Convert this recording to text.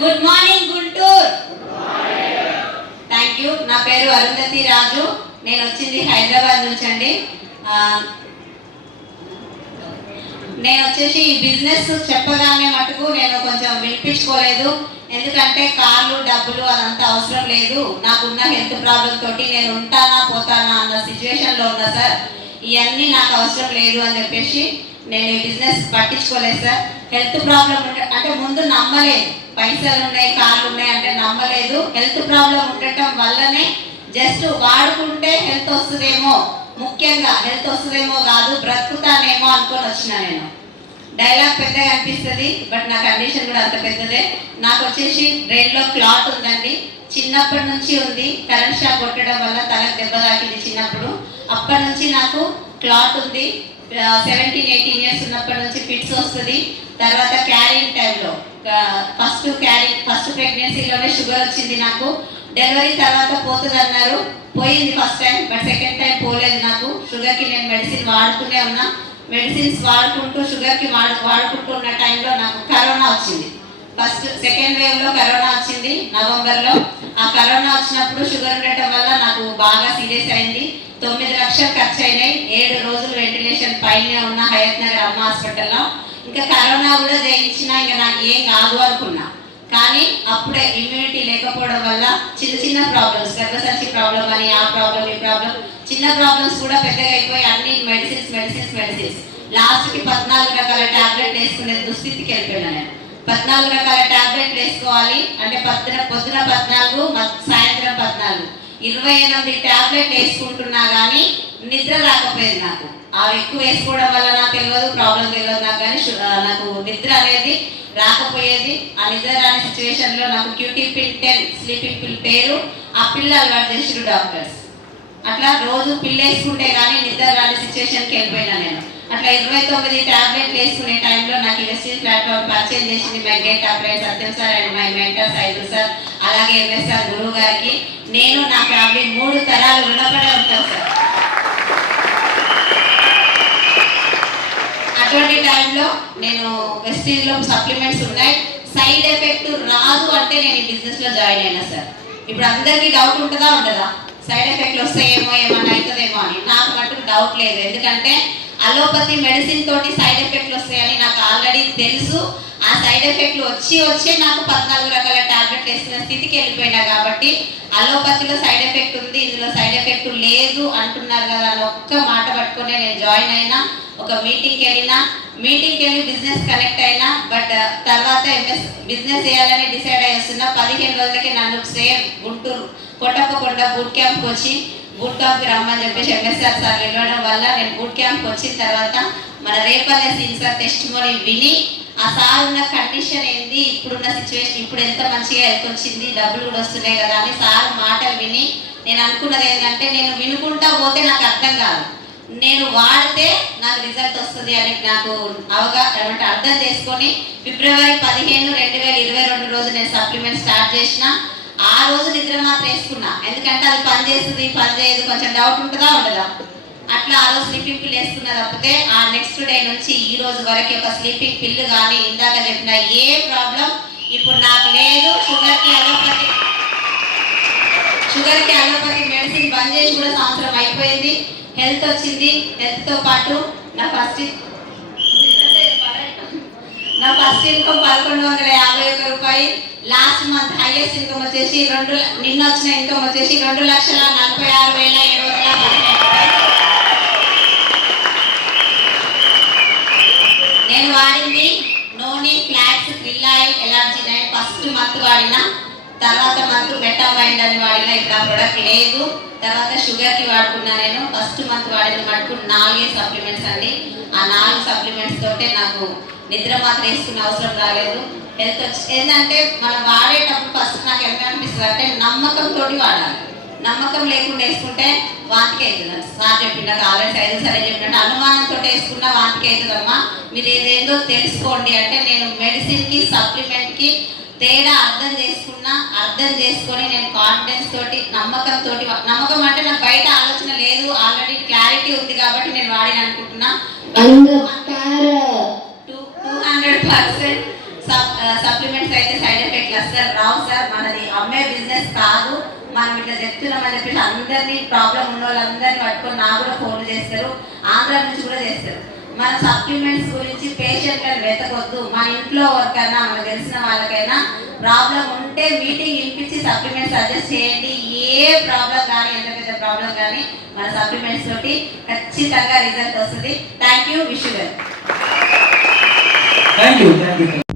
Good morning Guntur thank you నా పేరు అరుంధతి రాజు. నేను వచ్చింది హైదరాబాద్ నుంచి అండి. నేను వచ్చేసి ఈ బిజినెస్ చెప్పగానే మటుకు నేను కొంచెం వినిపించుకోలేదు. ఎందుకంటే కార్లు డబ్బులు అదంతా అవసరం లేదు. నాకున్న హెల్త్ ప్రాబ్లం తోటి నేను ఉంటానా పోతానా అన్న సిచ్యువేషన్లో ఉన్నా సార్. ఇవన్నీ నాకు అవసరం లేదు అని చెప్పేసి నేను ఈ బిజినెస్ పట్టించుకోలేదు సార్. హెల్త్ ప్రాబ్లం ఉంటే అంటే ముందు నమ్మలేదు. పైసలు ఉన్నాయి కార్లు ఉన్నాయి అంటే నమ్మలేదు. హెల్త్ ప్రాబ్లం ఉండటం వల్లనే జస్ట్ వాడుకుంటే హెల్త్ వస్తుందేమో. ముఖ్యంగా హెల్త్ వస్తుందేమో కాదు బ్రతుకుతానేమో అనుకొని వచ్చిన నేను. డైలాగ్ పెద్దగా అనిపిస్తుంది బట్ నా కండిషన్ కూడా అంత పెద్దదే. నాకు వచ్చేసి బ్రెయిన్లో క్లాత్ క్లాట్ ఉందండి. చిన్నప్పటి నుంచి ఉంది. కరెంట్ షాక్ కొట్టడం వల్ల తలకు దెబ్బ తాకింది చిన్నప్పుడు. అప్పటి నుంచి నాకు క్లాట్ ఉంది. సెవెంటీన్ ఎయిటీన్ ఇయర్స్ ఉన్నప్పటి నుంచి ఫిట్స్ వస్తుంది. తర్వాత క్యారింగ్ టైంలో ఫస్ట్ క్యారింగ్ ఫస్ట్ ప్రెగ్నెన్సీలోనే షుగర్ వచ్చింది నాకు. డెలివరీ తర్వాత పోతుంది అన్నారు పోయింది first time but second time పోలేదు నాకు. షుగర్కి నేను మెడిసిన్ వాడుతూనే ఉన్నా. మెడిసిన్స్ వాడుకుంటూ షుగర్కి వాడు వాడుకుంటూ ఉన్న టైంలో నాకు కరోనా వచ్చింది. ఫస్ట్ సెకండ్ వేవ్లో కరోనా వచ్చింది నవంబర్లో ఆ కరోనా వచ్చినప్పుడు షుగర్ ఉండటం వల్ల నాకు బాగా సీరియస్ అయింది. తొమ్మిది లక్షలు ఖర్చు అయినాయి ఏడు రోజులు వెంటిలేషన్ పైన ఉన్న హయత్ నగర్ అమ్మ హాస్పిటల్లో. ఇంకా కరోనా కూడా జయించినా ఇంకా నాకు ఏం కాదు అనుకున్నా. కానీ అప్పుడే ఇమ్యూనిటీ లేకపోవడం వల్ల చిన్న చిన్న ప్రాబ్లమ్స్ గర్భసంచి ప్రాబ్లం అని ఆ ప్రాబ్లం ఈ ప్రాబ్లం చిన్న ప్రాబ్లమ్స్ కూడా పెద్దగా అయిపోయి అన్ని మెడిసిన్స్ మెడిసిన్స్ మెడిసిన్స్ లాస్ట్కి పద్నాలుగు రకాల టాబ్లెట్ వేసుకునే దుస్థితికి వెళ్ళిపోయినా నేను. పద్నాలుగు రకాల టాబ్లెట్లు వేసుకోవాలి అంటే పద్దున పొద్దున పద్నాలుగు సాయంత్రం పద్నాలుగు. ఇరవై ఎనిమిది టాబ్లెట్ వేసుకుంటున్నా కానీ నిద్ర రాకపోయేది నాకు. అవి ఎక్కువ వేసుకోవడం వల్ల నాకు తెలియదు ప్రాబ్లం తెలియదు నాకు కానీ నాకు నిద్ర అనేది రాకపోయేది. ఆ నిద్ర రాని సిచ్యువేషన్లో నాకు క్యూటీ పిల్ టెన్ స్లీపింగ్ పిల్ పేరు ఆ పిల్ల అలవాటు చేసిరు డాక్టర్స్. అట్లా రోజు పిల్లేసుకుంటే కానీ నిద్ర రాని సిచ్యువేషన్కి వెళ్ళిపోయినా నేను. అట్లా ఇరవై తొమ్మిది టాబ్లెట్ వేసుకునే టైంలో నాకు ఎస్టీ ప్లాట్ఫామ్ పరిచయం చేసింది my gate upline Satyam sir and my mentor Saidu sir అలాగే ఎంఎస్ఆర్ గురువు గారికి. నేను నా ఫ్యామిలీ మూడు తరాలు రుణపడే ఉంటాను సార్ అటువంటి టైంలో నేను వెస్టీన్లో సప్లిమెంట్స్ ఉన్నాయి. సైడ్ ఎఫెక్ట్ రాదు అంటే నేను ఈ బిజినెస్లో జాయిన్ అయినా సార్ ఇప్పుడు అందరికీ డౌట్ ఉంటుందా ఉండదా? సైడ్ ఎఫెక్ట్లు వస్తాయేమో ఏమన్నా అవుతుందేమో అని. నాకు మటుకు డౌట్ లేదు. ఎందుకంటే అలోపతి మెడిసిన్ తోటి సైడ్ ఎఫెక్ట్లు వస్తాయని నాకు ఆల్రెడీ తెలుసు. ఆ సైడ్ ఎఫెక్ట్లు వచ్చి వచ్చి నాకు పద్నాలుగు రకాల టాబ్లెట్లు వేసిన స్థితికి వెళ్ళిపోయినా కాబట్టి అలోపతిలో సైడ్ ఎఫెక్ట్ ఉంది ఇందులో సైడ్ ఎఫెక్ట్ లేదు అంటున్నారు కదా అని ఒక్క మాట పట్టుకుని నేను జాయిన్ అయినా ఒక మీటింగ్కి వెళ్ళినా మీటింగ్కి వెళ్ళి బిజినెస్ కనెక్ట్ అయినా బట్ తర్వాత ఎంఎస్ బిజినెస్ చేయాలని డిసైడ్ అయ్యేస్తున్నా పదిహేను రోజులకి నన్ను సేమ్ గుంటూరు కొట్టప్పకొండ బూట్ క్యాంప్కి వచ్చి బూట్ క్యాంప్కి రమ్మని చెప్పేసి ఎంఎస్ఆర్ సార్ వెళ్ళడం వల్ల నేను బూట్ క్యాంప్కి వచ్చిన తర్వాత మన రేపల్లె సీన్ సార్ మోని విని ఆ సార్ ఉన్న కండిషన్ ఏంది ఇప్పుడున్న సిచ్యువేషన్ ఇప్పుడు ఎంత మంచిగా హెల్త్ డబ్బులు కూడా వస్తున్నాయి కదా అని సార్ మాటలు విని నేను అనుకున్నది ఏంటంటే నేను వినుకుంటా పోతే నాకు అర్థం కాదు. నేను వాడితే నాకు రిజల్ట్ వస్తుంది అని నాకు అవగాహన అంటే అర్థం చేసుకొని ఫిబ్రవరి పదిహేను రెండు వేల ఇరవై రెండు రోజు నేను సప్లిమెంట్ స్టార్ట్ చేసిన ఆ రోజు నిద్ర మాత్రం వేసుకున్నా. ఎందుకంటే అది పని చేస్తుంది పని చేయదు కొంచెం డౌట్ ఉంటుందా ఉండదా? అట్లా ఆ రోజు స్లీపింగ్ పిల్ వేసుకున్న తప్పితే ఆ నెక్స్ట్ డే నుంచి ఈ రోజు వరకు ఒక స్లీపింగ్ పిల్ కానీ ఇందాక చెప్పిన ఏ ప్రాబ్లం ఇప్పుడు నాకు లేదు. షుగర్కి అలోపతి షుగర్కి అలోపతి మెడిసిన్ బంద్ చేసి కూడా సంవత్సరం అయిపోయింది. హెల్త్ వచ్చింది. హెల్త్తో పాటు నా ఫస్ట్ నా ఫస్ట్ ఇన్కమ్ పదకొండు వందల యాభై ఒక్క రూపాయి. లాస్ట్ మంత్ హైయెస్ట్ ఇన్కమ్ వచ్చేసి రెండు నిన్న వచ్చిన ఇన్కమ్ వచ్చేసి రెండు లక్షల నలభై ఆరు వేల ఏడు వందల పదిహేను రూపాయలు. నేను వాడింది noni flats grill oil allergy nine first month వాడిన తర్వాత మంత్ మెటామైండ్ అని వాడిన ఇప్పుడు ఆ ప్రొడక్ట్ లేదు. తర్వాత షుగర్కి వాడుకున్నా నేను. ఫస్ట్ మంత్ వాడిన మటుకు నాలుగే సప్లిమెంట్స్ అండి. ఆ నాలుగు సప్లిమెంట్స్ తోటే నాకు నిద్ర మాత్రం వేసుకునే అవసరం రాలేదు. హెల్త్ వచ్చి ఏంటంటే మనం వాడేటప్పుడు ఫస్ట్ నాకు ఎంత అనిపిస్తుంది అంటే నమ్మకం తోటి వాడాలి. నమ్మకం లేకుండా వేసుకుంటే వాంతికి అవుతుంది. సార్ చెప్పిండ ఆల్రెడీ ఐదు సరే చెప్పినట్టు అనుమానంతో వేసుకున్న వాంతికి అవుతుందమ్మా. మీరు ఏదేందో తెలుసుకోండి. అంటే నేను మెడిసిన్కి సప్లిమెంట్కి తేడా అర్థం చేసుకున్నా అర్థం చేసుకొని నేను కాన్ఫిడెన్స్ తోటి నమ్మకం తోటి నమ్మకం అంటే నాకు బయట ఆలోచన లేదు. ఆల్రెడీ క్లారిటీ ఉంది కాబట్టి నేను వాడిని అనుకుంటున్నా. Two two hundred percent supplements అయితే సైడ్ ఎఫెక్ట్ అస్సలు రావు సార్. మనది అమ్మే బిజినెస్ కాదు. మనం ఇట్లా చెప్తున్నామని చెప్పేసి అందరినీ ప్రాబ్లం ఉన్న వాళ్ళందరినీ పట్టుకొని నాకు కూడా ఫోన్ చేస్తారు. ఆంధ్ర నుంచి కూడా చేస్తారు. మన సప్లిమెంట్స్ గురించి పేషెంట్లను వెతకొద్దు. మన ఇంట్లో ఎవరికైనా మనకు తెలిసిన వాళ్ళకైనా ప్రాబ్లం ఉంటే మీటింగ్ వినిపించి సప్లిమెంట్స్ సజెస్ట్ చేయండి. ఏ ప్రాబ్లం కానీ ఎంత పెద్ద ప్రాబ్లం కానీ మన సప్లిమెంట్స్ తోటి ఖచ్చితంగా రిజల్ట్ వస్తుంది. Thank you wish you thank you